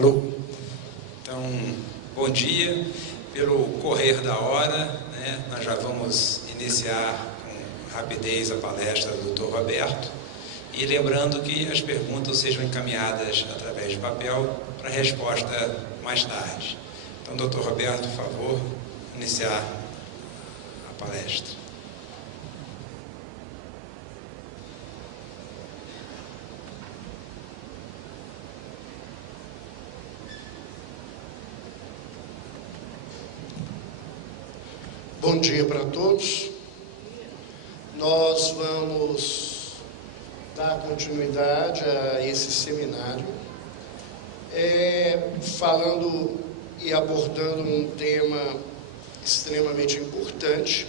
Alô? Então, bom dia. Pelo correr da hora, nós já vamos iniciar com rapidez a palestra do Dr. Roberto. E lembrando que as perguntas sejam encaminhadas através de papel para resposta mais tarde. Então, Dr. Roberto, por favor, iniciar a palestra. Bom dia para todos. Nós vamos dar continuidade a esse seminário, falando e abordando um tema extremamente importante.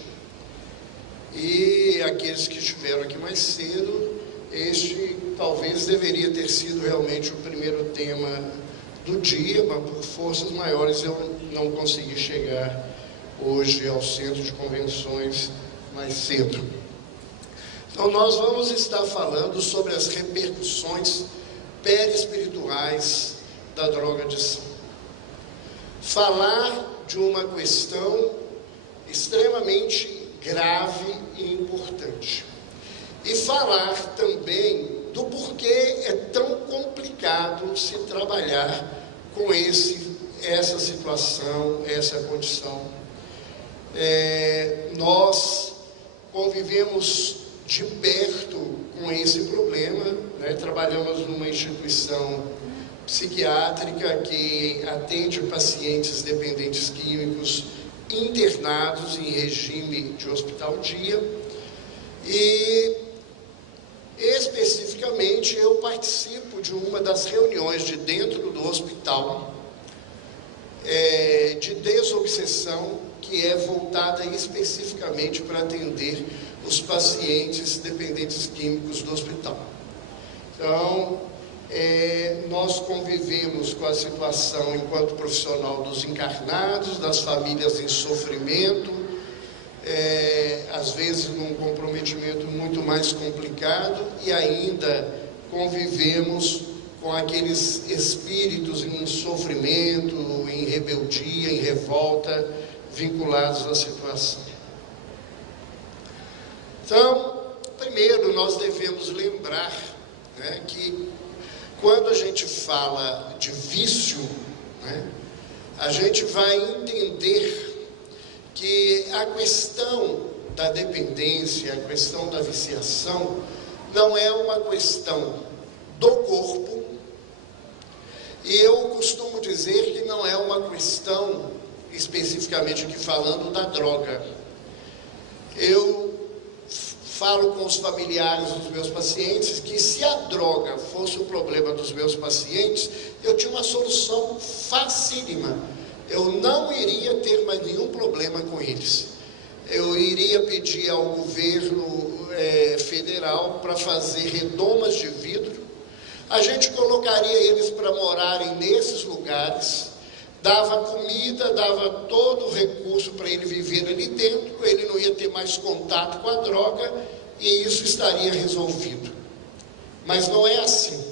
E aqueles que estiveram aqui mais cedo, este talvez deveria ter sido realmente o primeiro tema do dia, mas por forças maiores eu não consegui chegar hoje ao centro de convenções mais cedo. Então nós vamos estar falando sobre as repercussões perispirituais da drogadição. Falar de uma questão extremamente grave e importante. E falar também do porquê é tão complicado se trabalhar com essa situação, essa condição. Nós convivemos de perto com esse problema, trabalhamos numa instituição psiquiátrica que atende pacientes dependentes químicos internados em regime de hospital-dia e, especificamente, eu participo de uma das reuniões de dentro do hospital de desobsessão, que é voltada especificamente para atender os pacientes dependentes químicos do hospital. Então, nós convivemos com a situação enquanto profissional dos encarnados, das famílias em sofrimento, às vezes num comprometimento muito mais complicado, e ainda convivemos com aqueles espíritos em sofrimento, em rebeldia, em revolta, vinculados à situação. Então, primeiro nós devemos lembrar que quando a gente fala de vício, a gente vai entender que a questão da dependência, a questão da viciação, não é uma questão do corpo, e eu costumo dizer que não é uma questão especificamente aqui falando da droga. Eu falo com os familiares dos meus pacientes que se a droga fosse o problema dos meus pacientes, eu tinha uma solução facílima. Eu não iria ter mais nenhum problema com eles. Eu iria pedir ao governo federal para fazer redomas de vidro. A gente colocaria eles para morarem nesses lugares, dava comida, dava todo o recurso para ele viver ali dentro, ele não ia ter mais contato com a droga e isso estaria resolvido. Mas não é assim.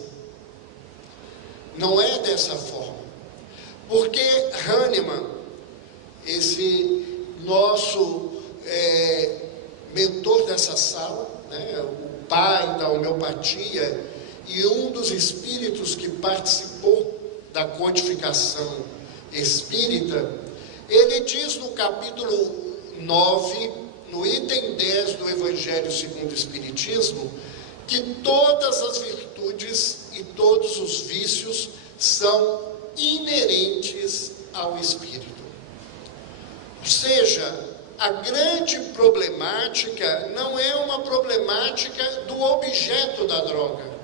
Não é dessa forma. Porque Hahnemann, esse nosso mentor dessa sala, o pai da homeopatia e um dos espíritos que participou da codificação espírita, ele diz no capítulo 9, no item 10 do Evangelho segundo o Espiritismo, que todas as virtudes e todos os vícios são inerentes ao espírito. Ou seja, a grande problemática não é uma problemática do objeto da droga.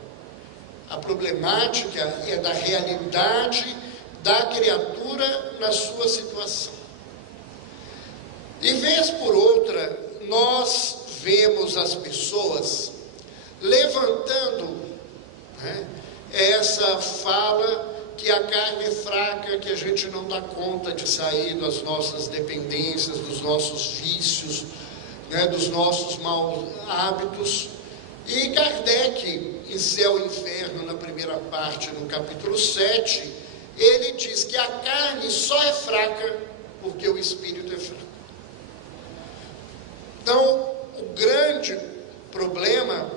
A problemática é da realidade da criatura na sua situação. E vez por outra, nós vemos as pessoas levantando essa fala que a carne é fraca, que a gente não dá conta de sair das nossas dependências, dos nossos vícios, dos nossos maus hábitos. E Kardec, em Céu e Inferno, na primeira parte, no capítulo 7, ele diz que a carne só é fraca porque o espírito é fraco. Então, o grande problema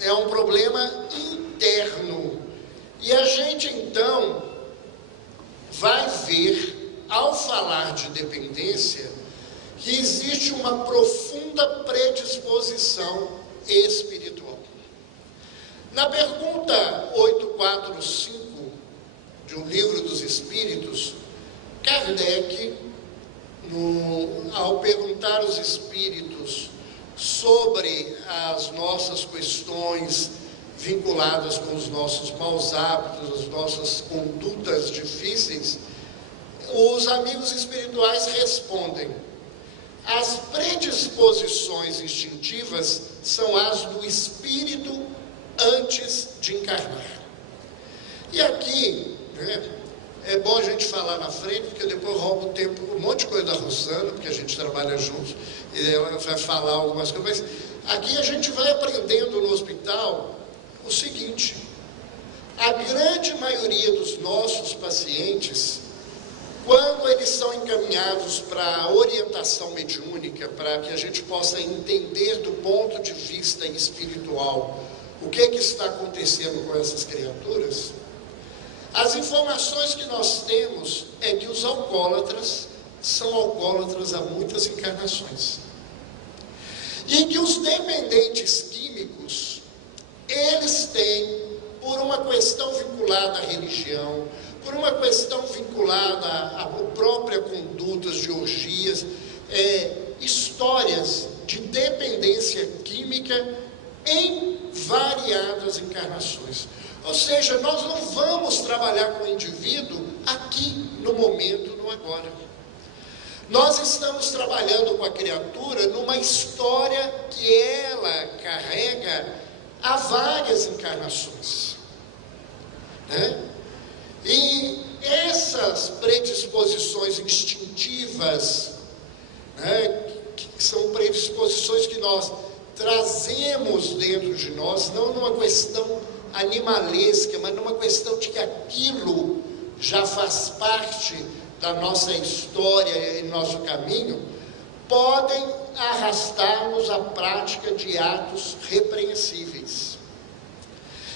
é um problema interno. E a gente, então, vai ver, ao falar de dependência, que existe uma profunda predisposição espiritual. Na pergunta 845 de O Livro dos Espíritos, Kardec, ao perguntar aos espíritos sobre as nossas questões vinculadas com os nossos maus hábitos, as nossas condutas difíceis, os amigos espirituais respondem: as predisposições instintivas são as do espírito antes de encarnar. E aqui, é bom a gente falar na frente, porque depois rouba o tempo, um monte de coisa da Rosana, porque a gente trabalha juntos, e ela vai falar algumas coisas, mas aqui a gente vai aprendendo no hospital o seguinte: a grande maioria dos nossos pacientes, quando eles são encaminhados para orientação mediúnica, para que a gente possa entender do ponto de vista espiritual o que está acontecendo com essas criaturas, as informações que nós temos é que os alcoólatras são alcoólatras há muitas encarnações. E que os dependentes químicos, eles têm, por uma questão vinculada à religião, por uma questão vinculada à própria condutas de orgias, histórias de dependência química em variadas encarnações. Ou seja, nós não vamos trabalhar com o indivíduo aqui, no momento, no agora. Nós estamos trabalhando com a criatura numa história que ela carrega há várias encarnações, né? E essas predisposições instintivas, né, que são predisposições que nós trazemos dentro de nós, não numa questão animalesca, mas numa questão de que aquilo já faz parte da nossa história e nosso caminho, podem arrastar-nos à prática de atos repreensíveis.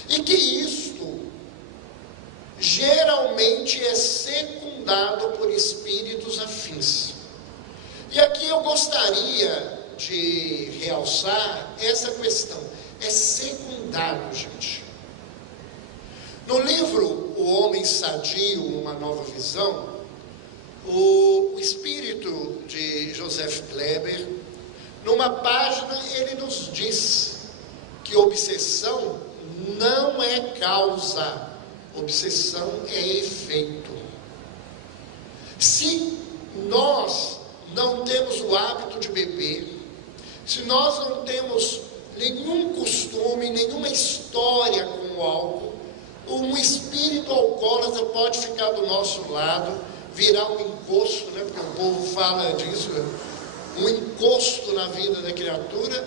E que isto geralmente é secundado por espíritos afins. E aqui eu gostaria de realçar essa questão. É secundário, gente. No livro O Homem Sadio, Uma Nova Visão, o espírito de Joseph Kleber, numa página, ele nos diz que obsessão não é causa, obsessão é efeito. Se nós não temos o hábito de beber, se nós não temos nenhum costume, nenhuma história com o álcool, um espírito alcoólatra pode ficar do nosso lado, virar um encosto, né? Porque o povo fala disso, um encosto na vida da criatura,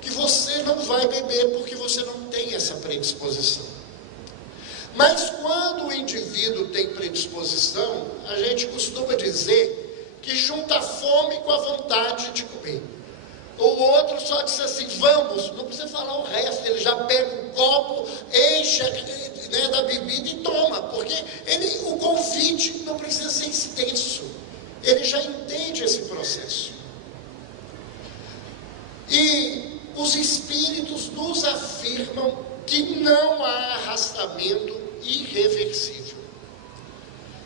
que você não vai beber porque você não tem essa predisposição. Mas quando o indivíduo tem predisposição, a gente costuma dizer que junta a fome com a vontade de comer. O outro só diz assim: vamos, não precisa falar o resto, ele já pega um copo, enche, né, da bebida e toma, porque o convite não precisa ser extenso, ele já entende esse processo. E os espíritos nos afirmam que não há arrastamento irreversível.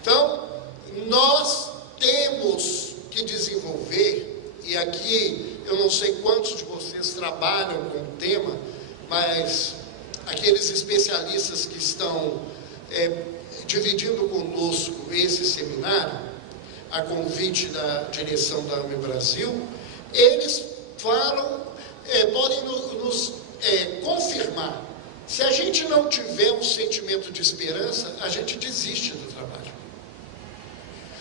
Então, nós temos que desenvolver, e aqui eu não sei quantos de vocês trabalham com o tema, mas aqueles especialistas que estão dividindo conosco esse seminário, a convite da direção da AME Brasil, eles falam, podem nos confirmar. Se a gente não tiver um sentimento de esperança, a gente desiste do trabalho.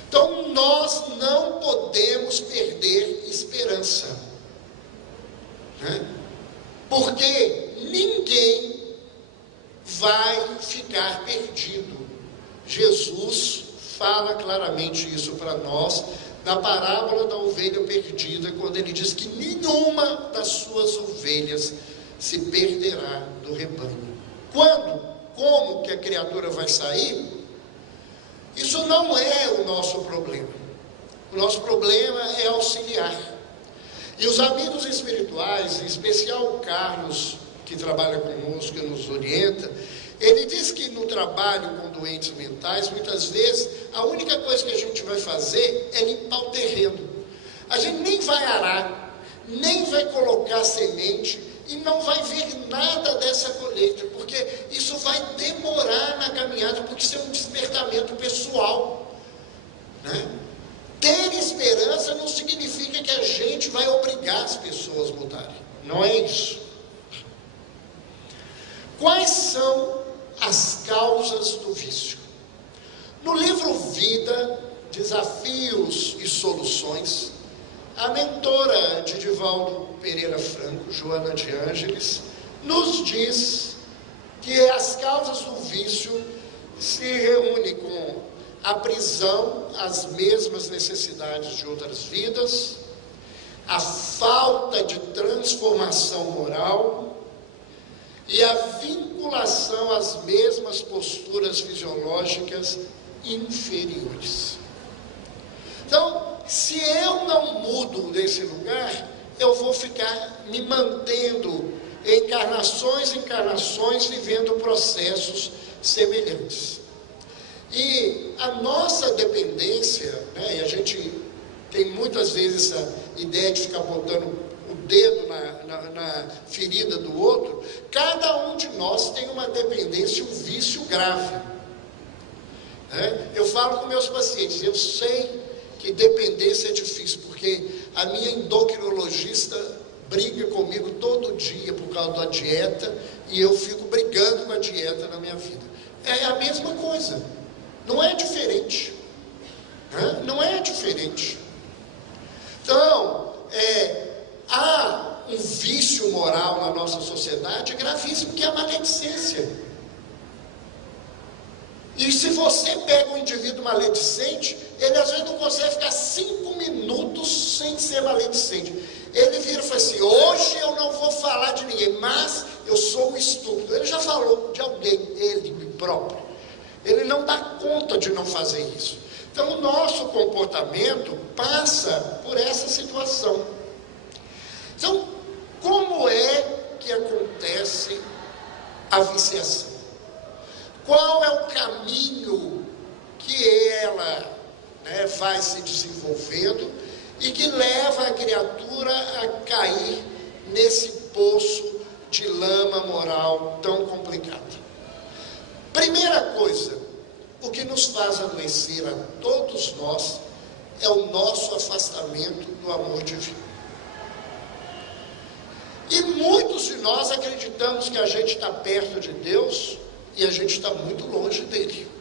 Então, nós não podemos perder esperança, né? Porque ninguém vai ficar perdido. Jesus fala claramente isso para nós, na parábola da ovelha perdida, quando ele diz que nenhuma das suas ovelhas se perderá do rebanho. Quando? Como que a criatura vai sair? Isso não é o nosso problema. O nosso problema é auxiliar. E os amigos espirituais, em especial o Carlos, que trabalha conosco, que nos orienta, ele diz que no trabalho com doentes mentais, muitas vezes, a única coisa que a gente vai fazer é limpar o terreno. A gente nem vai arar, nem vai colocar semente, e não vai ver nada dessa colheita, porque isso vai demorar na caminhada, porque isso é um despertamento pessoal, né? Ter esperança não significa que a gente vai obrigar as pessoas a mudarem, não é isso. Quais são as causas do vício? No livro Vida, Desafios e Soluções, a mentora de Divaldo Pereira Franco, Joana de Ângeles, nos diz que as causas do vício se reúnem com a prisão, as mesmas necessidades de outras vidas, a falta de transformação moral e a vinculação às mesmas posturas fisiológicas inferiores. Então, se eu não mudo desse lugar, eu vou ficar me mantendo encarnações, vivendo processos semelhantes. E a nossa dependência, né, e a gente tem muitas vezes essa ideia de ficar botando o dedo na ferida do outro, cada um de nós tem uma dependência, um vício grave. Eu falo com meus pacientes, eu sei que dependência é difícil, porque a minha endocrinologista briga comigo todo dia por causa da dieta, e eu fico brigando com a dieta na minha vida. É a mesma coisa, não é diferente, não é diferente. Então, há um vício moral na nossa sociedade gravíssimo, que é a maledicência. E se você pega um indivíduo maledicente, ele às vezes não consegue ficar 5 minutos sem ser maledicente. Ele vira e fala assim: hoje eu não vou falar de ninguém, mas eu sou um estúpido. Ele já falou de alguém, ele próprio. Ele não dá conta de não fazer isso. Então o nosso comportamento passa por essa situação. Então, como é que acontece a viciação? Qual é o caminho que ela vai se desenvolvendo e que leva a criatura a cair nesse poço de lama moral tão complicado? Primeira coisa, o que nos faz adoecer a todos nós é o nosso afastamento do amor divino. E muitos de nós acreditamos que a gente está perto de Deus e a gente está muito longe dele.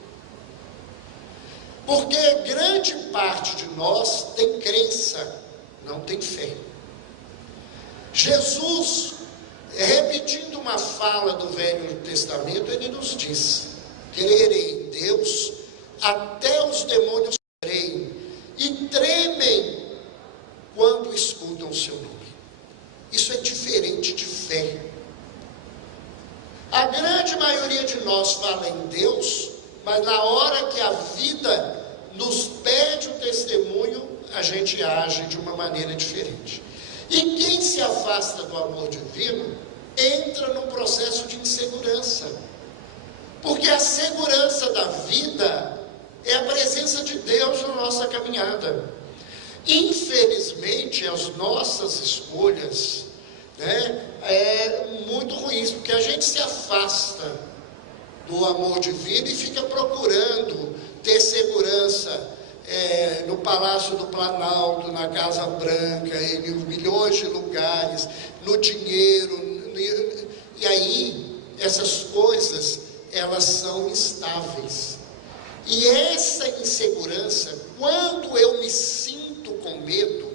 Porque grande parte de nós tem crença, não tem fé. Jesus, repetindo uma fala do Velho Testamento, ele nos diz: crerem em Deus, até os demônios creem e tremem quando escutam o seu nome. Isso é diferente de fé. A grande maioria de nós fala em Deus, mas na hora que a vida nos pede um testemunho, a gente age de uma maneira diferente. E quem se afasta do amor divino, entra num processo de insegurança. Porque a segurança da vida é a presença de Deus na nossa caminhada. Infelizmente, as nossas escolhas é muito ruins, porque a gente se afasta do amor divino e fica procurando ter segurança no Palácio do Planalto, na Casa Branca, em milhões de lugares, no dinheiro, e aí essas coisas, elas são instáveis. E essa insegurança, quando eu me sinto com medo,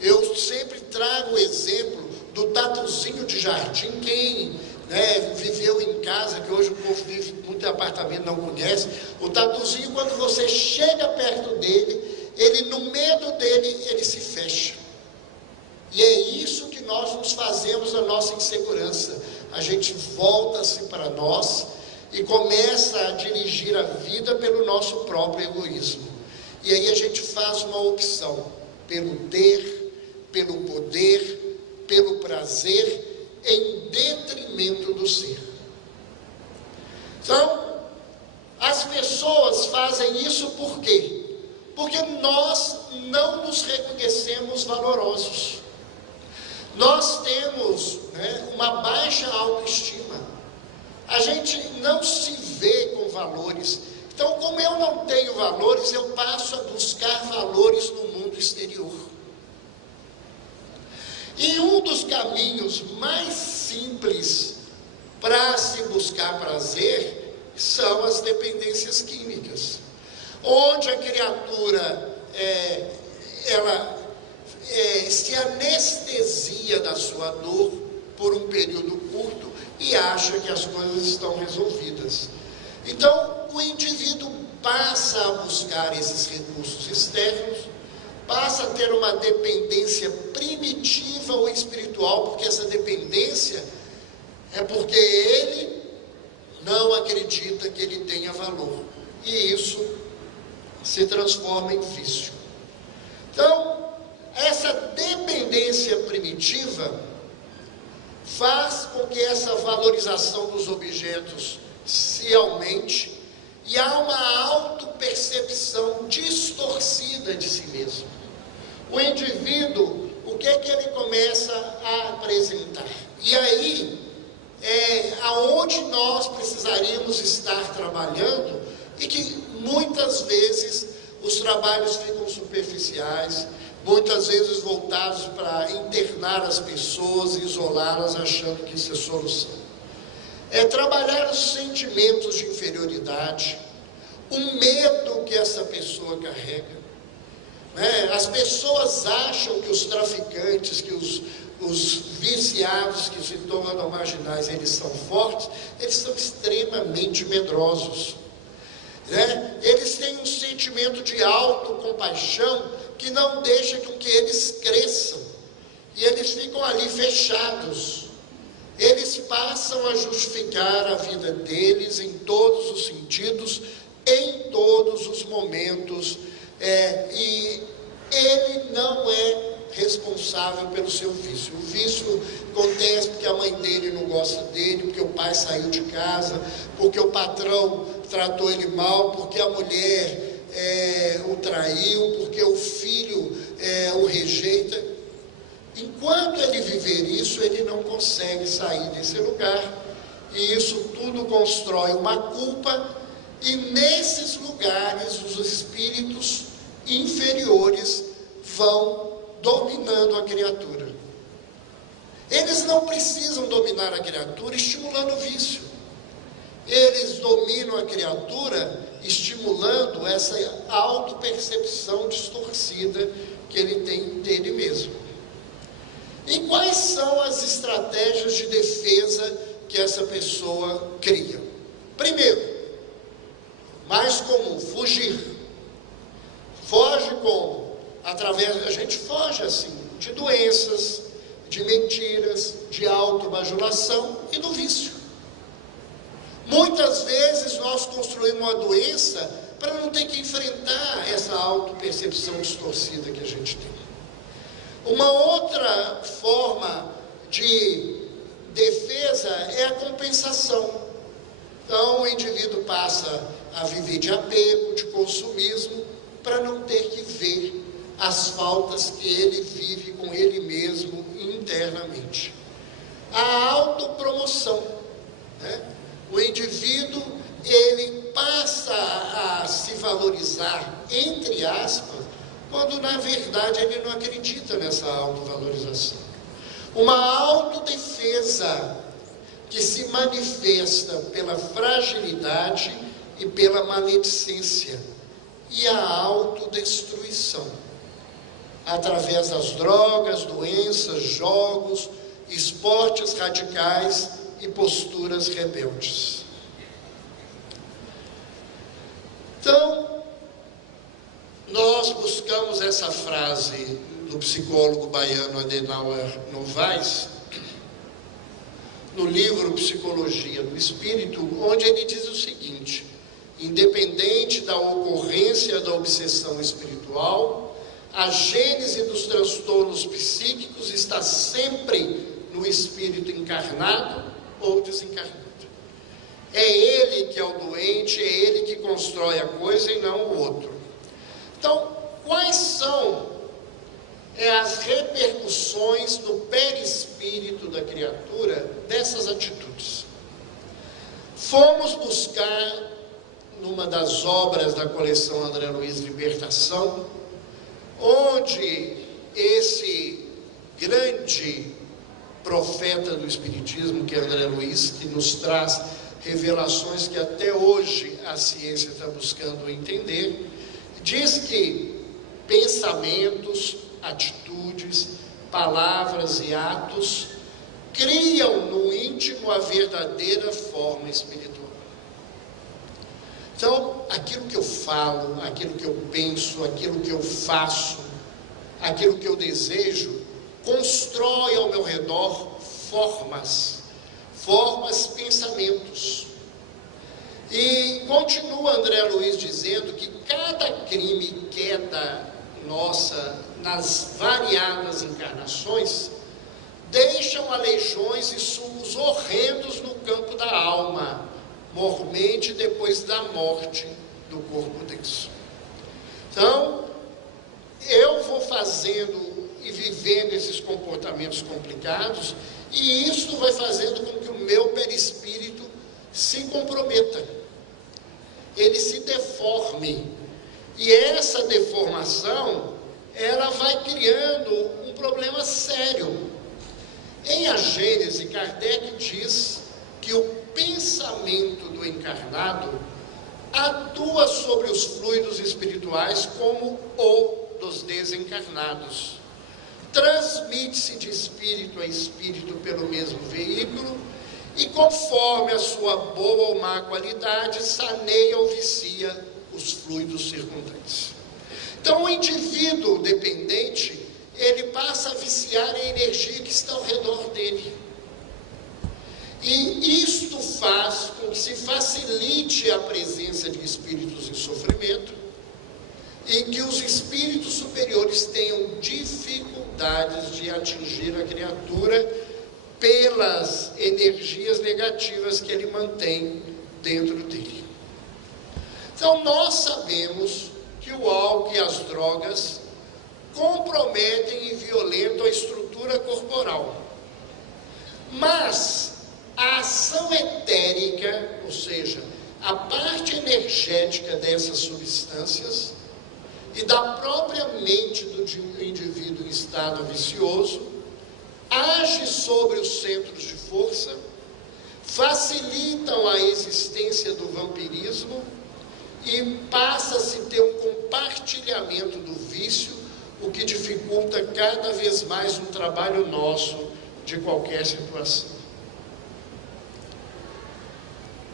eu sempre trago o exemplo do tatuzinho de jardim. Quem né, viveu em casa, que hoje o povo vive muito em apartamento, não conhece. O tatuzinho, quando você chega perto dele, ele, no medo dele, ele se fecha. E é isso que nós nos fazemos na nossa insegurança. A gente volta-se para nós e começa a dirigir a vida pelo nosso próprio egoísmo. E aí a gente faz uma opção pelo ter, pelo poder, pelo prazer, em detrimento do ser. Então, as pessoas fazem isso por quê? Porque nós não nos reconhecemos valorosos. Nós temos, né, uma baixa autoestima. A gente não se vê com valores. Então, como eu não tenho valores, eu passo a buscar valores no mundo exterior. E um dos caminhos mais simples para se buscar prazer são as dependências químicas, onde a criatura se anestesia da sua dor por um período curto e acha que as coisas estão resolvidas. Então, o indivíduo passa a buscar esses recursos externos, passa a ter uma dependência primitiva ou espiritual, porque essa dependência é porque ele não acredita que ele tenha valor. E isso se transforma em vício. Então, essa dependência primitiva faz com que essa valorização dos objetos se aumente e há uma autopercepção distorcida de si mesmo. O indivíduo, o que é que ele começa a apresentar? E aí, aonde nós precisaríamos estar trabalhando, e que muitas vezes os trabalhos ficam superficiais, muitas vezes voltados para internar as pessoas e isolá-las, achando que isso é solução. É trabalhar os sentimentos de inferioridade, o medo que essa pessoa carrega. As pessoas acham que os traficantes, que os viciados que se tornam marginais, eles são fortes, eles são extremamente medrosos. Eles têm um sentimento de autocompaixão que não deixa com que eles cresçam. E eles ficam ali fechados. Eles passam a justificar a vida deles em todos os sentidos, em todos os momentos, e ele não é responsável pelo seu vício. O vício acontece porque a mãe dele não gosta dele, porque o pai saiu de casa, porque o patrão tratou ele mal, porque a mulher o traiu, porque o filho o rejeita. Enquanto ele viver isso, ele não consegue sair desse lugar, e isso tudo constrói uma culpa, e nesses lugares os espíritos inferiores vão dominando a criatura. Eles não precisam dominar a criatura estimulando o vício. Eles dominam a criatura estimulando essa autopercepção distorcida que ele tem dele mesmo. E quais são as estratégias de defesa que essa pessoa cria? Primeiro, mais comum, fugir. Foge como? A gente foge assim, de doenças, de mentiras, de autobajulação e do vício. Muitas vezes nós construímos uma doença para não ter que enfrentar essa autopercepção distorcida que a gente tem. Uma outra forma de defesa é a compensação. Então o indivíduo passa a viver de apego, de consumismo, para não ter que ver as faltas que ele vive com ele mesmo internamente. A autopromoção, O indivíduo, ele passa a se valorizar, entre aspas, quando na verdade ele não acredita nessa autovalorização. Uma autodefesa que se manifesta pela fragilidade e pela maledicência, e a autodestruição, através das drogas, doenças, jogos, esportes radicais e posturas rebeldes. Então, nós buscamos essa frase do psicólogo baiano Adenauer Novaes, no livro Psicologia do Espírito, onde ele diz o seguinte: independente da ocorrência da obsessão espiritual, a gênese dos transtornos psíquicos está sempre no espírito encarnado ou desencarnado. É ele que é o doente, é ele que constrói a coisa e não o outro. Então, quais são as repercussões no perispírito da criatura dessas atitudes? Fomos buscar, numa das obras da coleção André Luiz Libertação, onde esse grande profeta do Espiritismo, que é André Luiz, que nos traz revelações que até hoje a ciência está buscando entender, diz que pensamentos, atitudes, palavras e atos criam no íntimo a verdadeira forma espiritual. Então, aquilo que eu falo, aquilo que eu penso, aquilo que eu faço, aquilo que eu desejo, constrói ao meu redor formas, pensamentos. E continua André Luiz dizendo que cada crime e queda nossa nas variadas encarnações deixam aleijões e sulcos horrendos no campo da alma, mormente depois da morte do corpo denso. Então, eu vou fazendo e vivendo esses comportamentos complicados, e isso vai fazendo com que o meu perispírito se comprometa, ele se deforme, e essa deformação, ela vai criando um problema sério. Em A Gênese, Kardec diz que o pensamento do encarnado atua sobre os fluidos espirituais como o dos desencarnados. Transmite-se de espírito a espírito pelo mesmo veículo e, conforme a sua boa ou má qualidade, saneia ou vicia os fluidos circundantes. Então, o indivíduo dependente, ele passa a viciar a energia que está ao redor dele. E isto faz com que se facilite a presença de espíritos em sofrimento e que os espíritos superiores tenham dificuldades de atingir a criatura pelas energias negativas que ele mantém dentro dele. Então, nós sabemos que o álcool e as drogas comprometem e violentam a estrutura corporal. Mas a ação etérica, ou seja, a parte energética dessas substâncias e da própria mente do indivíduo em estado vicioso, age sobre os centros de força, facilitam a existência do vampirismo e passa-se a ter um compartilhamento do vício, o que dificulta cada vez mais o trabalho nosso de qualquer situação.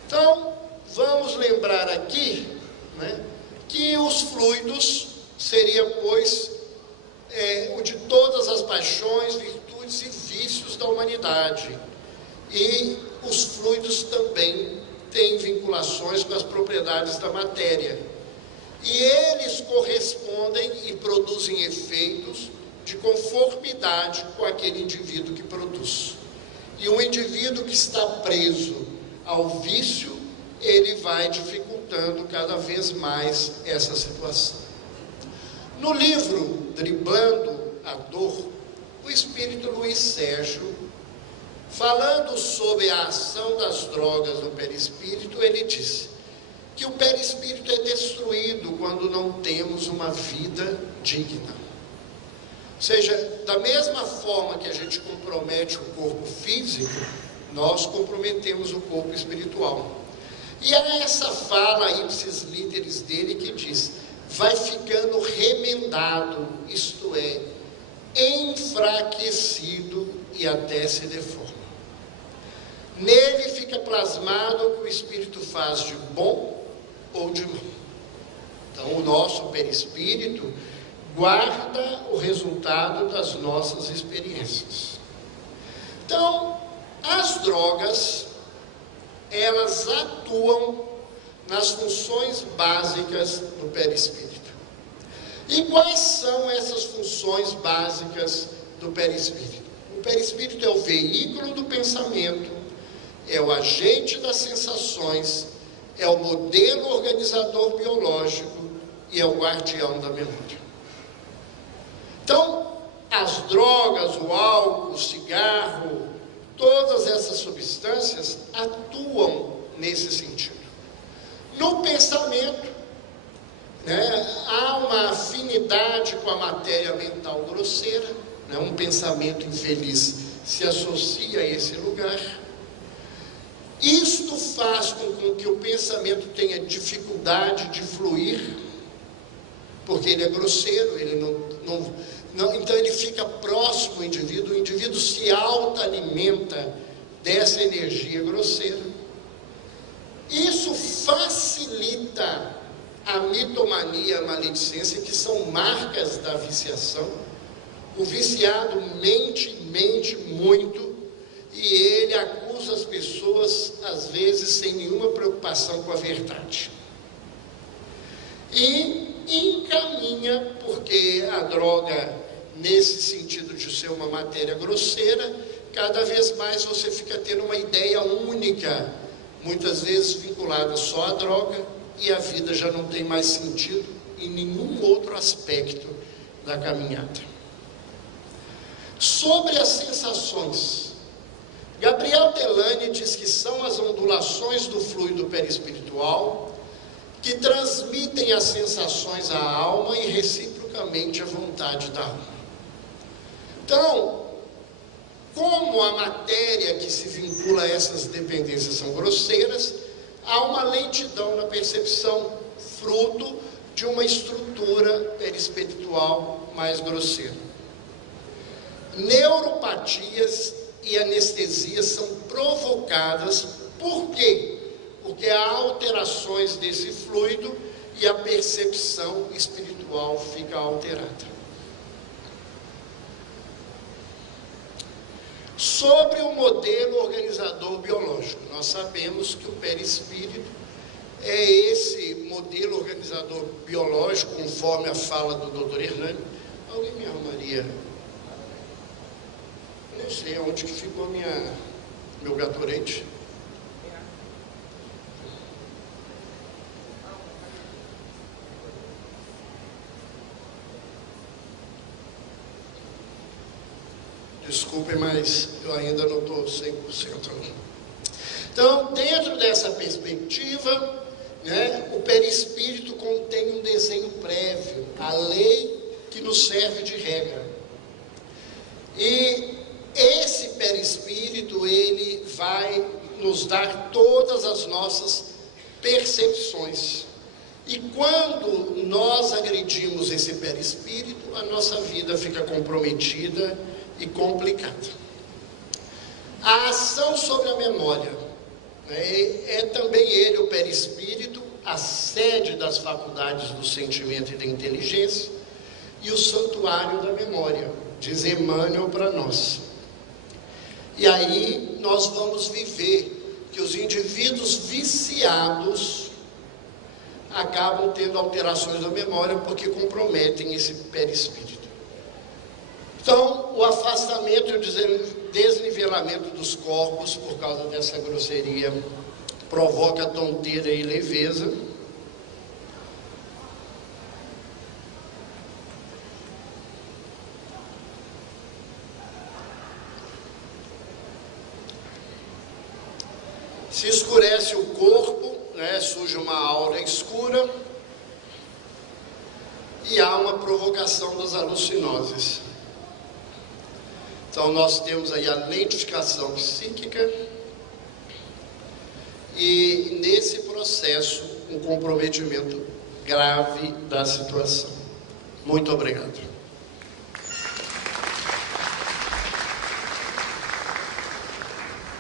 Então, vamos lembrar aqui, que os fluidos seria, pois, o de todas as paixões, virtudes e vícios da humanidade. E os fluidos também têm vinculações com as propriedades da matéria. E eles correspondem e produzem efeitos de conformidade com aquele indivíduo que produz. E um indivíduo que está preso ao vício, ele vai dificultando cada vez mais essa situação. No livro Driblando a Dor, o espírito Luiz Sérgio, falando sobre a ação das drogas no perispírito, ele disse que o perispírito é destruído quando não temos uma vida digna. Ou seja, da mesma forma que a gente compromete o corpo físico, nós comprometemos o corpo espiritual. E há essa fala ipsis literis dele que diz: vai ficando remendado, isto é, enfraquecido e até se deforma. Nele fica plasmado o que o espírito faz de bom ou de mal. Então, o nosso perispírito guarda o resultado das nossas experiências. Então, as drogas, elas atuam nas funções básicas do perispírito. E quais são essas funções básicas do perispírito? O perispírito é o veículo do pensamento, é o agente das sensações, é o modelo organizador biológico e é o guardião da memória. Então, as drogas, o álcool, o cigarro, todas essas substâncias atuam nesse sentido. No pensamento, há uma afinidade com a matéria mental grosseira, um pensamento infeliz se associa a esse lugar. Isto faz com que o pensamento tenha dificuldade de fluir, porque ele é grosseiro, ele então ele fica próximo ao indivíduo, o indivíduo se autoalimenta dessa energia grosseira. Isso facilita a mitomania, a maledicência, que são marcas da viciação. O viciado mente muito, e ele acusa as pessoas, às vezes, sem nenhuma preocupação com a verdade. E encaminha, porque a droga, nesse sentido de ser uma matéria grosseira, cada vez mais você fica tendo uma ideia única, muitas vezes vinculada só à droga, e a vida já não tem mais sentido em nenhum outro aspecto da caminhada. Sobre as sensações, Gabriel Delany diz que são as ondulações do fluido perispiritual que transmitem as sensações à alma e reciprocamente a vontade da alma. Então, como a matéria que se vincula a essas dependências são grosseiras, há uma lentidão na percepção, fruto de uma estrutura perispiritual mais grosseira. Neuropatias e anestesias são provocadas por quê? Porque há alterações desse fluido e a percepção espiritual fica alterada. Sobre o modelo organizador biológico, nós sabemos que o perispírito é esse modelo organizador biológico, conforme a fala do Dr. Hernani. Alguém me arrumaria? Eu não sei onde que ficou meu gatorete. Desculpem, mas eu ainda não estou 100%. Então, dentro dessa perspectiva, o perispírito contém um desenho prévio, a lei que nos serve de regra. E esse perispírito, ele vai nos dar todas as nossas percepções. E quando nós agredimos esse perispírito, a nossa vida fica comprometida e complicada. A ação sobre a memória, é também ele, o perispírito, a sede das faculdades do sentimento e da inteligência, e o santuário da memória, diz Emmanuel para nós. E aí nós vamos viver que os indivíduos viciados acabam tendo alterações da memória porque comprometem esse perispírito. Então, o afastamento e o desnivelamento dos corpos por causa dessa grosseria provoca tonteira e leveza. Se escurece o corpo, surge uma aura escura e há uma provocação das alucinoses. Então nós temos aí a lentificação psíquica e nesse processo um comprometimento grave da situação. Muito obrigado.